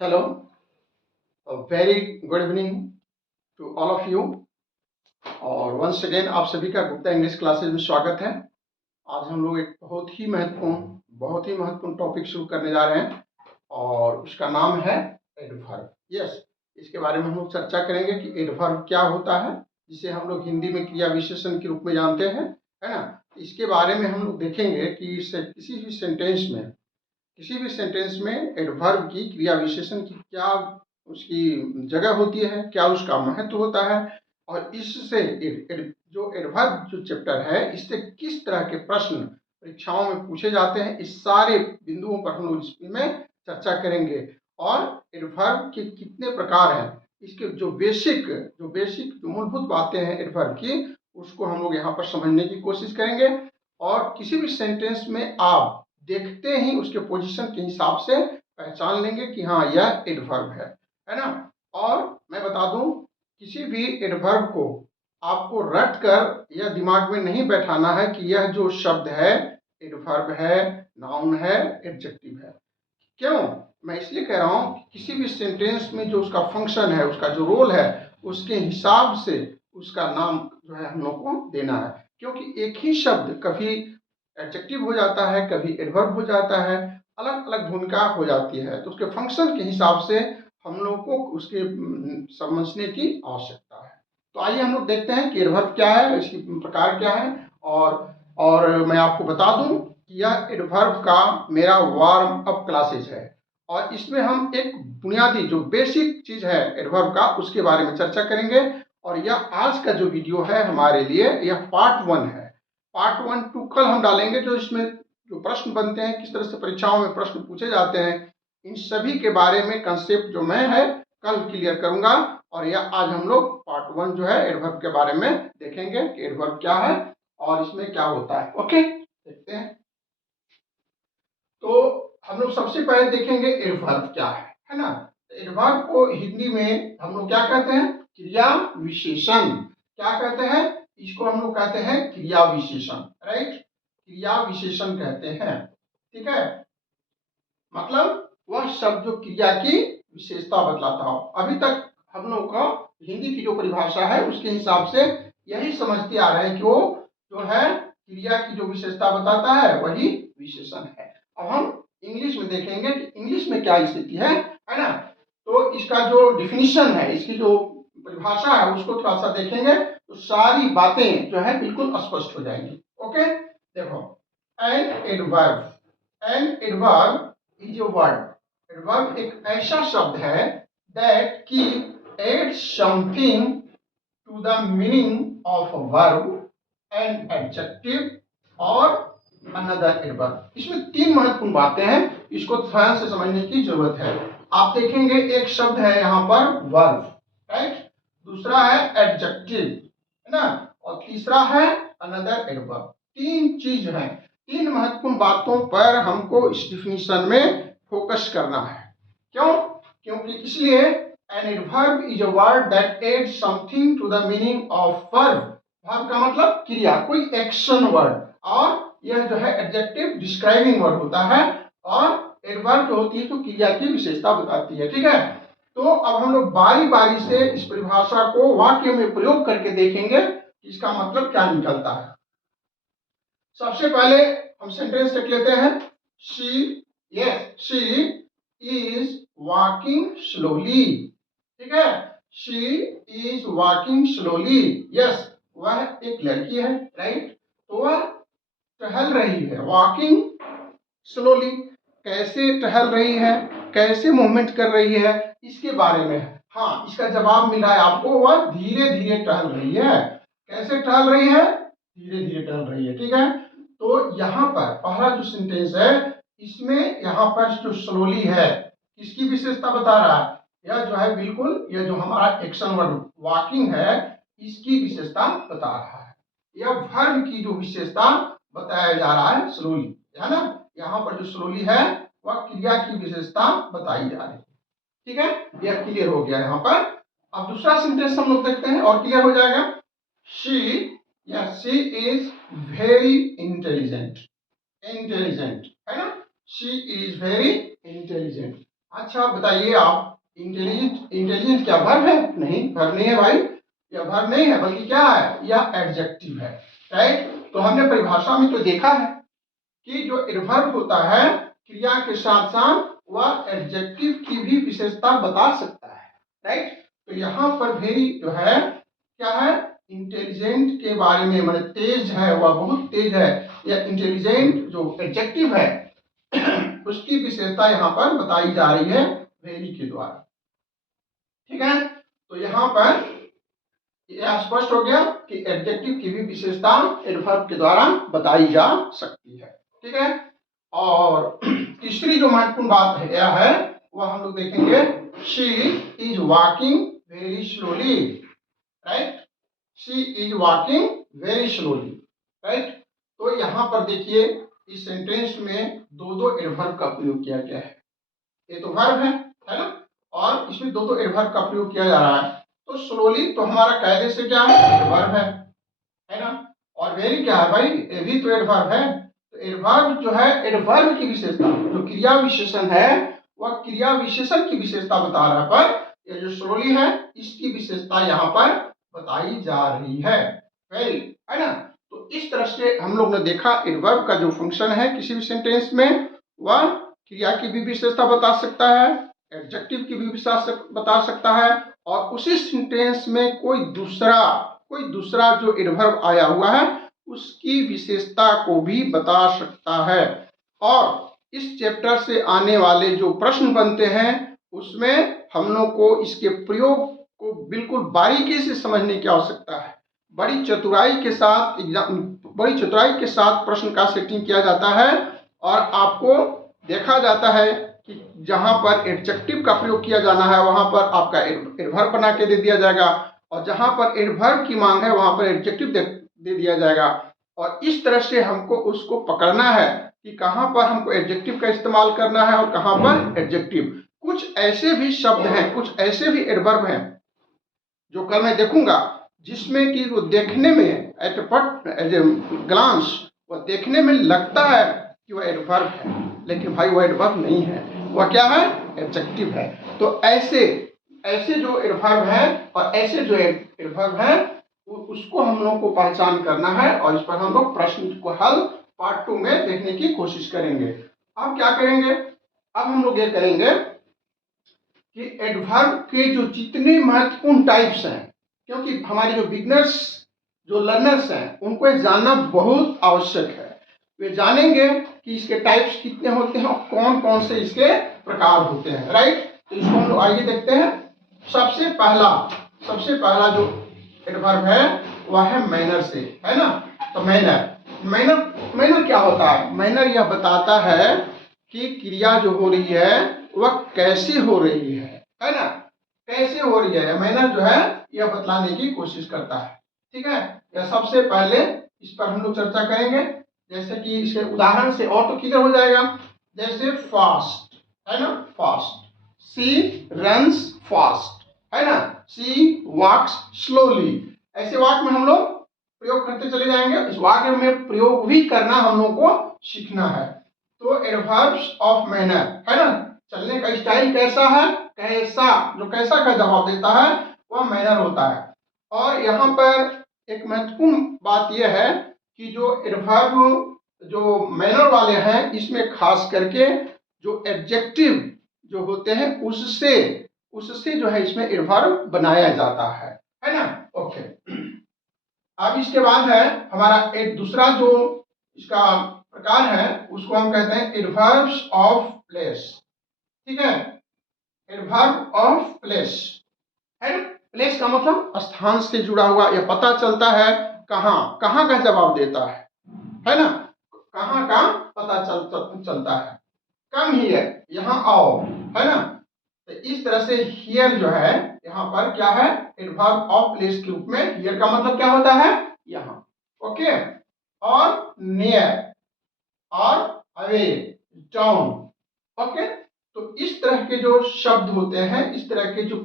Hello, very good evening to all of you. और once again आप सभी का गुप्ता इंग्लिश क्लासेस में स्वागत है। आज हम लोग एक बहुत ही महत्वपूर्ण टॉपिक शुरू करने जा रहे हैं और उसका नाम है एडवर्ब। यस, इसके बारे में हम लोग चर्चा करेंगे कि एडवर्ब क्या होता है, जिसे हम लोग हिंदी में क्रिया विशेषण के रूप में जानते हैं, है ना। इसके बारे में हम लोग देखेंगे कि किसी भी सेंटेंस में एडवर्ब की क्रिया विशेषण की क्या उसकी जगह होती है, क्या उसका महत्व होता है, और इससे जो एडवर्ब जो चैप्टर है, इससे किस तरह के प्रश्न परीक्षाओं में पूछे जाते हैं, इस सारे बिंदुओं पर हम लोग इसमें चर्चा करेंगे। और एडवर्ब के कितने प्रकार हैं, इसके जो मूलभूत बातें हैं एडवर्ब की, उसको हम लोग यहाँ पर समझने की कोशिश करेंगे। और किसी भी सेंटेंस में आप देखते ही उसके पोजीशन के हिसाब से पहचान लेंगे कि हाँ यह एडवर्ब है ना। और मैं बता दूं, किसी भी एडवर्ब को आपको रट कर या दिमाग में नहीं बैठाना है कि यह जो शब्द है एडवर्ब है, नाउन है, एडजेक्टिव है। क्यों मैं इसलिए कह रहा हूं कि किसी भी सेंटेंस में जो उसका फंक्शन है, उसका जो रोल है, उसके हिसाब से उसका नाम जो है हम लोग को देना है। क्योंकि एक ही शब्द कभी एडजेक्टिव हो जाता है, कभी एडवर्ब हो जाता है, अलग अलग भूमिका हो जाती है, तो उसके फंक्शन के हिसाब से हम लोग को उसके समझने की आवश्यकता है। तो आइए हम लोग देखते हैं कि एडवर्ब क्या है, इसकी प्रकार क्या है। और मैं आपको बता दूं कि यह एडवर्ब का मेरा वार्म अप क्लासेस है, और इसमें हम एक बुनियादी जो बेसिक चीज है एडवर्ब का, उसके बारे में चर्चा करेंगे। और यह आज का जो वीडियो है हमारे लिए, यह पार्ट 1 है। पार्ट 1 टू कल हम डालेंगे, जो इसमें जो प्रश्न बनते हैं, किस तरह से परीक्षाओं में प्रश्न पूछे जाते हैं, इन सभी के बारे में कंसेप्ट जो मैं है कल क्लियर करूंगा। और यह आज हम लोग पार्ट 1 जो है एडवर्ब के बारे में देखेंगे कि एडवर्ब क्या है और इसमें क्या होता है। ओके, देखते हैं। तो हम लोग सबसे पहले देखेंगे एडवर्ब क्या है ना। एडवर्ब को हिंदी में हम लोग क्या कहते हैं? क्रिया विशेषण। क्या कहते हैं? इसको हम लोग कहते हैं क्रिया विशेषण, राइट। क्रिया विशेषण कहते हैं, ठीक है। मतलब वह शब्द जो क्रिया की विशेषता बतलाता हो। अभी तक हम लोग का हिंदी की जो परिभाषा है उसके हिसाब से यही समझते आ रहे हैं कि वो जो है क्रिया की जो विशेषता बताता है वही विशेषण है। अब हम इंग्लिश में देखेंगे कि इंग्लिश में क्या स्थिति है ना। तो इसका जो डिफिनीशन है, इसकी जो परिभाषा है, उसको थोड़ा सा देखेंगे तो सारी बातें जो है बिल्कुल स्पष्ट हो जाएंगी। ओके, देखो, an adverb is a word. Adverb एक ऐसा शब्द है दैट की add something to the meaning of a verb, an adjective और अनदर एडवर्ब। इसमें तीन महत्वपूर्ण बातें हैं, इसको ध्यान से समझने की जरूरत है। आप देखेंगे एक शब्द है यहाँ पर वर्ब, राइट। दूसरा है एडजेक्टिव, है ना। और तीसरा है अनदर एडवर्ब। तीन चीज है, तीन महत्वपूर्ण बातों पर हमको इस डिफिनीशन में फोकस करना है। क्यों? क्योंकि इसलिए an adverb is a word that adds something to the meaning of verb. Verb का मतलब क्रिया, कोई एक्शन वर्ड। और यह जो है एडजेक्टिव डिस्क्राइबिंग वर्ड होता है, और एडवर्ब जो होती है तो क्रिया की विशेषता बताती है, ठीक है। तो अब हम लोग बारी बारी से इस परिभाषा को वाक्य में प्रयोग करके देखेंगे कि इसका मतलब क्या निकलता है। सबसे पहले हम सेंटेंस लिख लेते हैं। शी इज वॉकिंग स्लोली, ठीक है। She is walking slowly, yes, वह एक लड़की है, राइट। तो वह टहल रही है, वॉकिंग स्लोली। कैसे टहल रही है, कैसे मूवमेंट कर रही है, इसके बारे में है। हाँ, इसका जवाब मिला है आपको, वह धीरे धीरे टहल रही है। कैसे टहल रही है? धीरे धीरे टहल रही है, ठीक है। तो यहाँ पर पहला जो सेंटेंस है, इसमें यहाँ पर जो स्लोली है, किसकी विशेषता बता रहा है? यह जो है बिल्कुल, यह जो हमारा एक्शन वर्ड वॉकिंग है, इसकी विशेषता बता रहा है। यह वर्ब की जो विशेषता बताया जा रहा है स्लोली, है ना। यहाँ पर जो स्लोली है वह क्रिया की विशेषता बताई जा रही है, ठीक है। यह क्लियर हो गया यहाँ पर। अब दूसरा सेंटेंस हम लोग देखते हैं और क्लियर हो जाएगा। She is very intelligent, intelligent, है ना। She is very intelligent. अच्छा बताइए आप, इंटेलिजेंट, इंटेलिजेंट क्या वर्ब है? नहीं, वर्ब नहीं है भाई, यह वर्ब नहीं है, बल्कि क्या है, यह एडजेक्टिव है। राइट, तो हमने परिभाषा में तो देखा है कि जो एडवर्ब होता है क्रिया के साथ साथ वह एडजेक्टिव की भी विशेषता बता सकता है। राइट, तो यहाँ पर वेरी जो है क्या है, इंटेलिजेंट के बारे में, मतलब तेज है, वह बहुत तेज है, या इंटेलिजेंट जो एडजेक्टिव है उसकी विशेषता यहाँ पर बताई जा रही है वेरी के द्वारा। ठीक है, तो यहाँ पर यह स्पष्ट हो गया कि एडजेक्टिव की भी विशेषता एडवर्ब के द्वारा बताई जा सकती है। ठीक है, और तीसरी जो महत्वपूर्ण बात है यह है, वह हम लोग देखेंगे, she is walking very slowly. Right, she is walking very slowly. Right, तो यहाँ पर देखिए इस सेंटेंस में दो दो एडवर्ब का प्रयोग किया गया है। ये तो वर्ब है ना, और इसमें दो दो एडवर्ब का प्रयोग किया जा रहा है। तो स्लोली तो हमारा कायदे से क्या है, वर्ब है ना, और वेरी क्या है भाई, ये भी तो एडवर्ब है। तो एडवर्ब जो है, एडवर्ब की विशेषता जो क्रिया विशेषण है वह क्रिया विशेषण की विशेषता बता रहा है, पर ये जो स्लोली है इसकी विशेषता यहाँ पर बताई जा रही है। वेरी, है ना, तो इस तरह से हम लोग ने देखा एडवर्ब का जो फंक्शन है किसी भी सेंटेंस में, वह क्रिया की भी विशेषता बता सकता है, एडजेक्टिव की भी विशेषता बता सकता है, और उसी सेंटेंस में कोई दूसरा जो एडवर्ब आया हुआ है उसकी विशेषता को भी बता सकता है। और इस चैप्टर से आने वाले जो प्रश्न बनते हैं उसमें हम लोग को इसके प्रयोग को बिल्कुल बारीकी से समझने की आवश्यकता है। बड़ी चतुराई के साथ प्रश्न का सेटिंग किया जाता है, और आपको देखा जाता है कि जहां पर एडजेक्टिव का प्रयोग किया जाना है वहां पर आपका एडवर्ब बना के दे दिया जाएगा, और जहां पर एडवर्ब की मांग है वहां पर एडजेक्टिव दे दिया जाएगा। और इस तरह से हमको उसको पकड़ना है कि कहां पर हमको एडजेक्टिव का इस्तेमाल करना है और कहां पर एडजेक्टिव। कुछ ऐसे भी शब्द हैं, कुछ ऐसे भी एडवर्ब हैं जो कल मैं देखूंगा जिसमें कि वो देखने में एट ग्लांस वह देखने में लगता है कि वह एडवर्ब है, लेकिन भाई वह एडवर्ब नहीं है, वह क्या है, एडजेक्टिव है। तो ऐसे ऐसे जो एडवर्ब है और ऐसे जो एडवर्ब है उसको हम लोग को पहचान करना है, और इस पर हम लोग प्रश्न को हल पार्ट 2 में देखने की कोशिश करेंगे। अब क्या करेंगे, अब हम लोग ये करेंगे कि एडवर्ब के जो जितने महत्वपूर्ण टाइप्स हैं, क्योंकि हमारे जो बिगनर्स, जो लर्नर्स हैं, उनको ये जानना बहुत आवश्यक है। वे जानेंगे कि इसके टाइप्स कितने होते हैं और कौन कौन से इसके प्रकार होते हैं। राइट, तो इसको हम लोग आइए देखते हैं। सबसे पहला जो एडवर्ब है वह है मैनर से, है ना। तो मैनर क्या होता है, मैनर यह बताता है कि क्रिया जो हो रही है वह कैसे हो रही है ना, कैसे हो रही है। मैनर जो है यह बतलाने की कोशिश करता है। ठीक है, यह सबसे पहले इस पर हम लोग चर्चा करेंगे। जैसे कि इसके उदाहरण से और तो क्लियर हो जाएगा, जैसे फास्ट, है ना, फास्ट, सी रन्स फास्ट, है ना, सी वॉक्स स्लोली। ऐसे वाक्य में हम लोग प्रयोग करते चले जाएंगे, इस वाक्य में प्रयोग भी करना हम लोग को सीखना है। तो एडवर्ब्स ऑफ मैनर, है ना, चलने का स्टाइल कैसा है, कैसा, जो कैसा का जवाब देता है वह मैनर होता है। और यहाँ पर एक महत्वपूर्ण बात यह है कि जो एडवर्ब जो मैनर वाले हैं इसमें खास करके जो एडजेक्टिव जो होते हैं उससे जो है इसमें एडवर्ब बनाया जाता है ना। ओके, अब इसके बाद है हमारा एक दूसरा जो इसका प्रकार है उसको हम कहते हैं एडवर्ब्स ऑफ प्लेस। ठीक है, एडवर्ब ऑफ प्लेस, है ना, प्लेस का मतलब स्थान से जुड़ा हुआ, यह पता चलता है कहाँ का जवाब देता है ना, कहाँ का पता चलता है। कम हियर, यहाँ आओ, है ना। तो इस तरह से हियर जो है यहाँ पर क्या है, एडवर्ब ऑफ प्लेस के रूप में हियर का मतलब क्या होता है, यहाँ। ओके, और नियर और अवे, डाउन। ओके, तो इस तरह के जो शब्द होते हैं, इस तरह के जो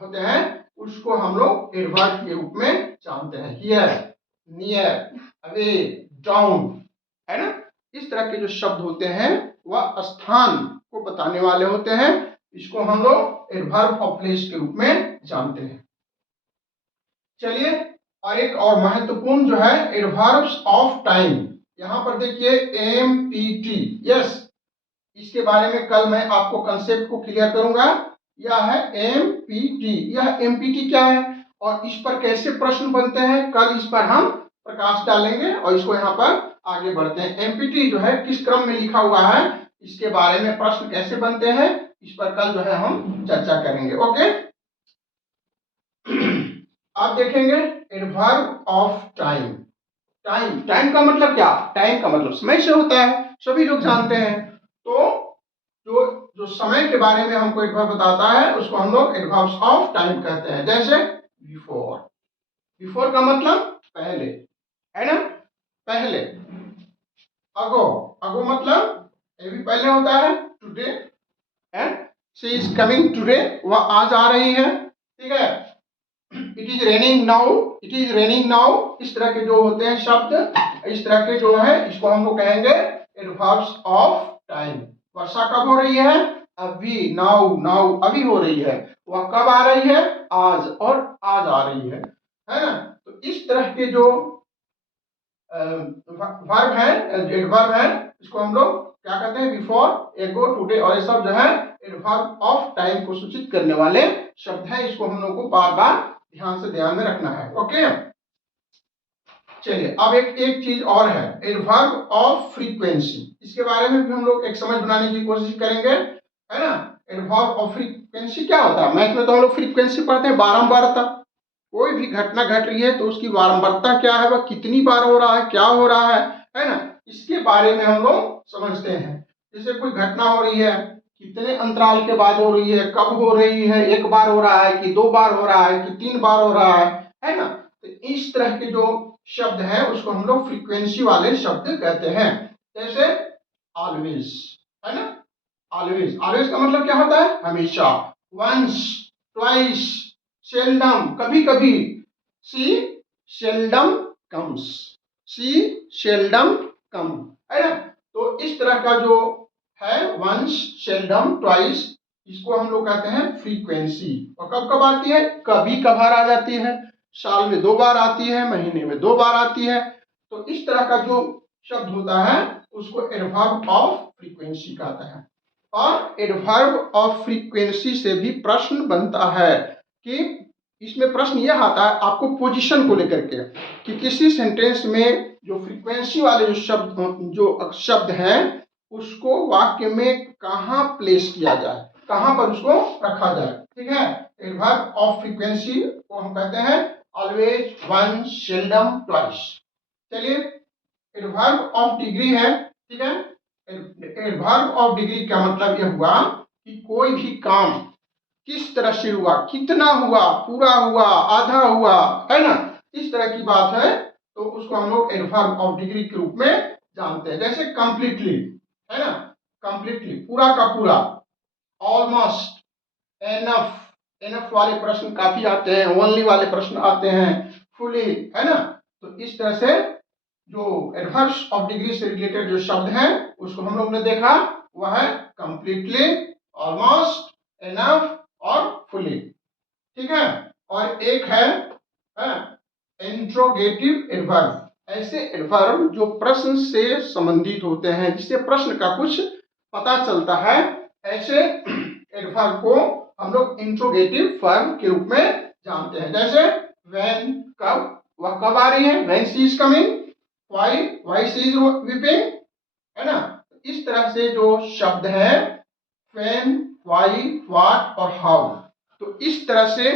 होते हैं उसको हम लोग एडवर्ब के रूप में जानते हैं। हियर, नियर, अवे, डाउन, है ना। इस तरह के जो शब्द होते हैं वह स्थान को बताने वाले होते हैं। इसको हम लोग एडवर्ब ऑफ प्लेस के रूप में जानते हैं। चलिए, और एक और महत्वपूर्ण जो है एडवर्ब्स ऑफ टाइम। यहां पर देखिए एमपीटी, यस, इसके बारे में कल मैं आपको कंसेप्ट को क्लियर करूंगा। यह है एमपीटी। यह एमपीटी क्या है और इस पर कैसे प्रश्न बनते हैं, कल इस पर हम प्रकाश डालेंगे और इसको यहाँ पर आगे बढ़ते हैं। एमपीटी जो है किस क्रम में लिखा हुआ है, इसके बारे में प्रश्न कैसे बनते हैं, इस पर कल जो है हम चर्चा करेंगे। ओके, आप देखेंगे adverb of time. Time, time का मतलब क्या, टाइम का मतलब समय से होता है, सभी लोग जानते हैं। तो जो जो समय के बारे में हमको एडवर्ब बताता है उसको हम लोग एडवर्ब्स ऑफ टाइम कहते हैं। जैसे बिफोर, बिफोर का मतलब पहले, है ना, पहले। अगो, अगो मतलब ये भी पहले होता है। Today, she is coming today, वह आज आ रही है, ठीक है। It is raining now, it is raining now, इस तरह के जो होते हैं शब्द, इस तरह के जो है इसको हम लोग कहेंगे एडवर्ब्स ऑफ टाइम। वर्षा कब हो रही है, अभी, नाउ, नाउ अभी हो रही है। वह कब आ रही है, आज, और आज आ रही है ना। तो इस तरह के जो वर्ब है, एडवर्ब है, इसको हम लोग क्या कहते हैं, बिफोर, एगो, टुडे, और ये सब जो है एडवर्ब ऑफ टाइम को सूचित करने वाले शब्द है। इसको हम लोग को बार बार ध्यान में रखना है। ओके, चलिए, अब एक चीज और है एडवर्ब ऑफ फ्रीक्वेंसी। इसके बारे में भी हम लोग एक समझ बनाने की कोशिश करेंगे, है ना। एडवर्ब ऑफ फ्रीक्वेंसी क्या होता है, मैथ में तो हम लोग फ्रीक्वेंसी पढ़ते हैं बारंबारता। कोई भी घटना घट रही है तो उसकी बारंबारता क्या है, वह कितनी बार हो रहा है, क्या हो रहा है ना, इसके बारे में हम लोग समझते हैं। जैसे कोई घटना हो रही है, कितने अंतराल के बाद हो रही है, कब हो रही है, एक बार हो रहा है कि 2 बार हो रहा है कि 3 बार हो रहा है ना। तो इस तरह के जो शब्द है उसको हम लोग फ्रीक्वेंसी वाले शब्द कहते हैं। जैसे ऑलवेज, है ना, ऑलवेज, ऑलवेज का मतलब क्या होता है, हमेशा। वंस, ट्वाइस, सेल्डम, कभी कभी। सी सेल्डम कम्स, सी सेल्डम कम, है ना। तो इस तरह का जो है वंस, सेल्डम, ट्वाइस, इसको हम लोग कहते हैं फ्रीक्वेंसी। और कब कब आती है, कभी कभार आ जाती है, साल में 2 बार आती है, महीने में 2 बार आती है। तो इस तरह का जो शब्द होता है उसको एडवर्ब ऑफ फ्रीक्वेंसी कहता है। और एडवर्ब ऑफ फ्रीक्वेंसी से भी प्रश्न बनता है कि इसमें प्रश्न यह आता है आपको पोजीशन को लेकर के कि किसी सेंटेंस में जो फ्रीक्वेंसी वाले जो शब्द हैं उसको वाक्य में कहाँ प्लेस किया जाए, कहाँ पर उसको रखा जाए, ठीक है। एडवर्ब ऑफ फ्रीक्वेंसी को हम कहते हैं ऑलवेज, वंस, सेल्डम, ट्वाइस। चलिए, एडवर्ब ऑफ डिग्री है, ठीक है। एडवर्ब ऑफ डिग्री का मतलब यह हुआ कि कोई भी काम किस तरह से हुआ, कितना हुआ, पूरा हुआ, आधा हुआ, है ना, इस तरह की बात है। तो उसको हम लोग एडवर्ब ऑफ डिग्री के रूप में जानते हैं। जैसे कंप्लीटली, है ना, कंप्लीटली, पूरा का पूरा। ऑलमोस्ट, एनफ, एनफ वाले प्रश्न काफी आते हैं, ओनली वाले प्रश्न आते हैं, फुली, है ना। तो इस तरह से जो एडवर्ब्स ऑफ डिग्री से रिलेटेड जो शब्द हैं उसको हम लोग ने देखा, वह है कंप्लीटली, ऑलमोस्ट, एनफ और फुली, ठीक है। और एक है इंट्रोगेटिव एडवर्ब। ऐसे एडवर्ब जो प्रश्न से संबंधित होते हैं, जिससे प्रश्न का कुछ पता चलता है, ऐसे एडवर्ब को हम लोग इंट्रोगेटिव वर्ब के रूप में जानते हैं। जैसे व्हेन, कब, वह कब आ रही है, when she is coming, why she is weeping, है ना। इस तरह से जो शब्द है व्हेन, व्हाई, व्हाट और हाउ, तो इस तरह से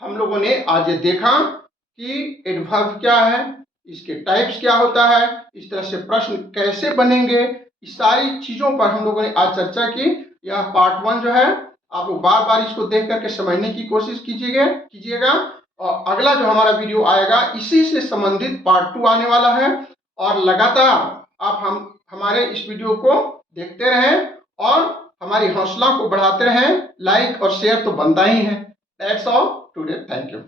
हम लोगों ने आज ये देखा कि एडवर्ब क्या है, इसके टाइप्स क्या होता है, इस तरह से प्रश्न कैसे बनेंगे, इस सारी चीजों पर हम लोगों ने आज चर्चा की। यह पार्ट 1 जो है, आप लोग बार बार इसको देख करके समझने की कोशिश कीजिएगा। और अगला जो हमारा वीडियो आएगा इसी से संबंधित पार्ट 2 आने वाला है। और लगातार आप हमारे इस वीडियो को देखते रहें और हमारी हौसला को बढ़ाते रहें। लाइक और शेयर तो बनता ही है। That's all today, thank you.